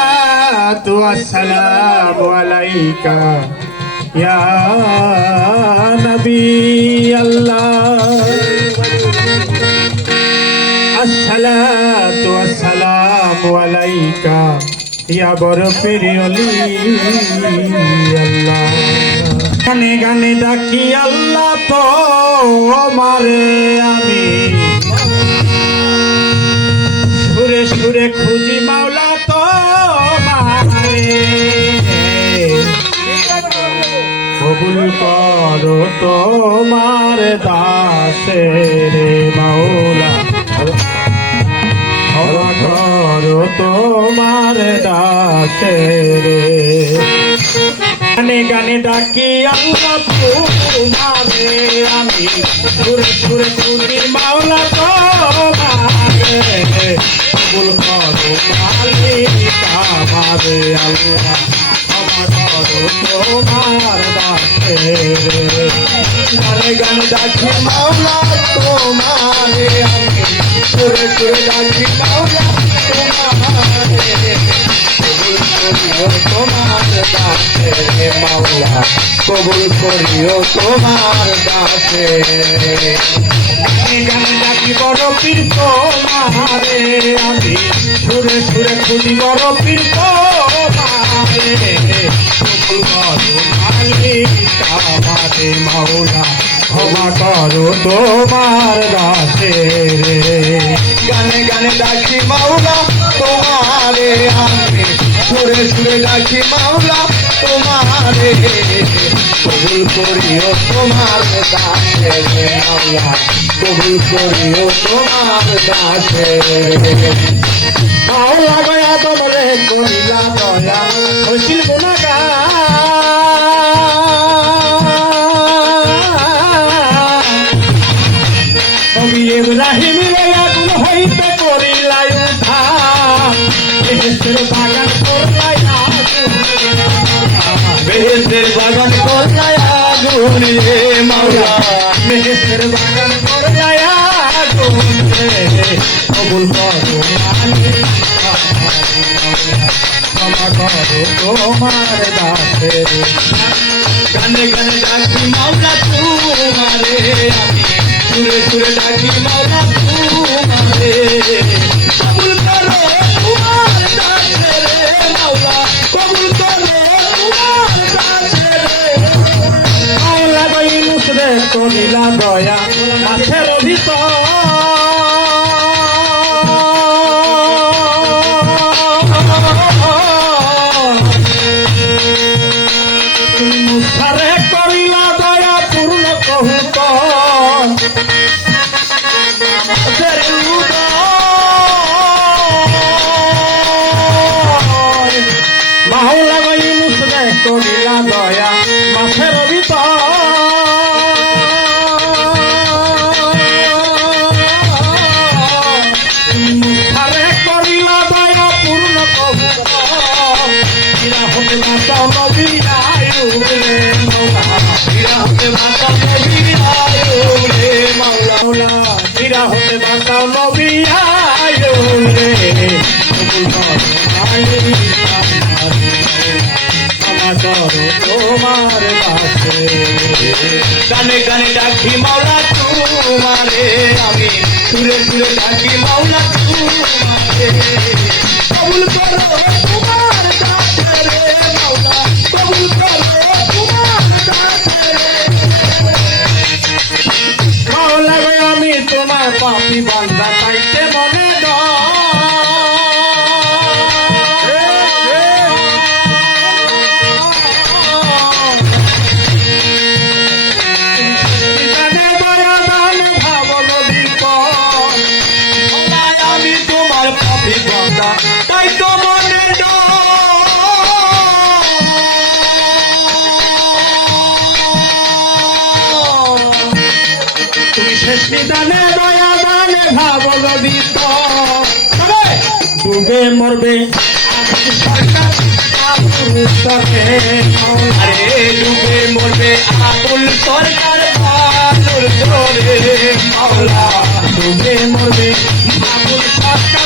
আসসালাতু ওয়াসসালামু আলাইকা ইয়া নবী আল্লাহ। আসসালাতু ওয়াসসালামু আলাইকা ইয়া বড় প্রিয় অলি আল্লাহ। গানে গানে ডাকি আল্লাহ তোমারে আমি, সুরে সুরে খুঁজি মাওলা তোমারে। কবুল করো তোমার দাসের মাওলা, ক্ষমা করো তোমার দাসের। গানে গানে ডাকি আল্লাহ তোমারে আমি, সুরে সুরে খুঁজি মাওলা তোমারে। কবুল করো মালিক আমারে আল্লাহ, ক্ষমা করো তোমার দাসের। গানে গানে ডাকি মাওলা তোমারে আমি, সুরে সুরে ডাকি মাওলা তোমারে। কবুল করিও তোমার দাসের মাওলা, কবুল করিও তোমার দাসের। গানে ডাকি বড় পীর তোমারে আমি, সুরে সুরে খুঁজি বড় পীর তোমারে। কবুল করো মালিক আমারে মাওলা, ক্ষমা করো তোমার দাসের। গানে গানে ডাকি মাওলা তোমারে আমি, সুরে সুরে ডাকি মাওলা তোমারে। কবুল করিও তোমার দাসের মাওলা, কবুল করিও তোমার দাসের। মাওলা দয়া তোমারে করিলা দয়া, হইছিল গুনাহগার। নবী ইব্রাহিমের আগুন হইতে করিলাই উদ্ধার, বেহেশতের বাগান করলাই আগুন, বেহেশতের বাগান করলাই আগুন রে মাওলা, বেহেশতের বাগান করলাই আগুন রে। কবুল করো মালিক ক্ষমা করো তোমার দাসের। গানে গানে ডাকি মাওলা তোমারে আমি, সুরে সুরে ডাকি মাওলা তোমারে। কবুল করো তোমার দাসের মাওলা, কবুল করো তোমার দাসের। মাওলা দই মুসরে করিলা দয়া মাছের ভিতর, মুসারে করিলা দয়া পূর্ণ কহুত মাওলা গই মুসরে করিলা দয়া মাছের ভিতর। মুসারে করিলা দয়া পূর্ণ কহুত, ইরা হতে বাঁচাও নবী আয়ু রে মাওলা, ইরা হতে বাঁচাও নবী আয়ু রে মাওলা, ইরা হতে বাঁচাও নবী আয়ু রে। কবুল করো মালিক ক্ষমা করো তোমার দাসের। গানে গানে ডাকি মাওলা তোমারে আমি, সুরে সুরে ডাকি মাওলা তোমারে। কবুল করো তোমার দাসের মাওলা, কবুল করো তোমার দাসের। মাওলা গো আমি তোমার পাপী বান্দা, তাইতে মনে আমি তোমার পাপী বান্দা, তাই তো মনে তুমি শেষ নিদানে দয়া দানে ভাব নদীত, ডুবে মরবে সরকার ডুবে মরবে আবুল সরকার ভালুর জোরে মাওলা, ডুবে মরবে আবুল সরকার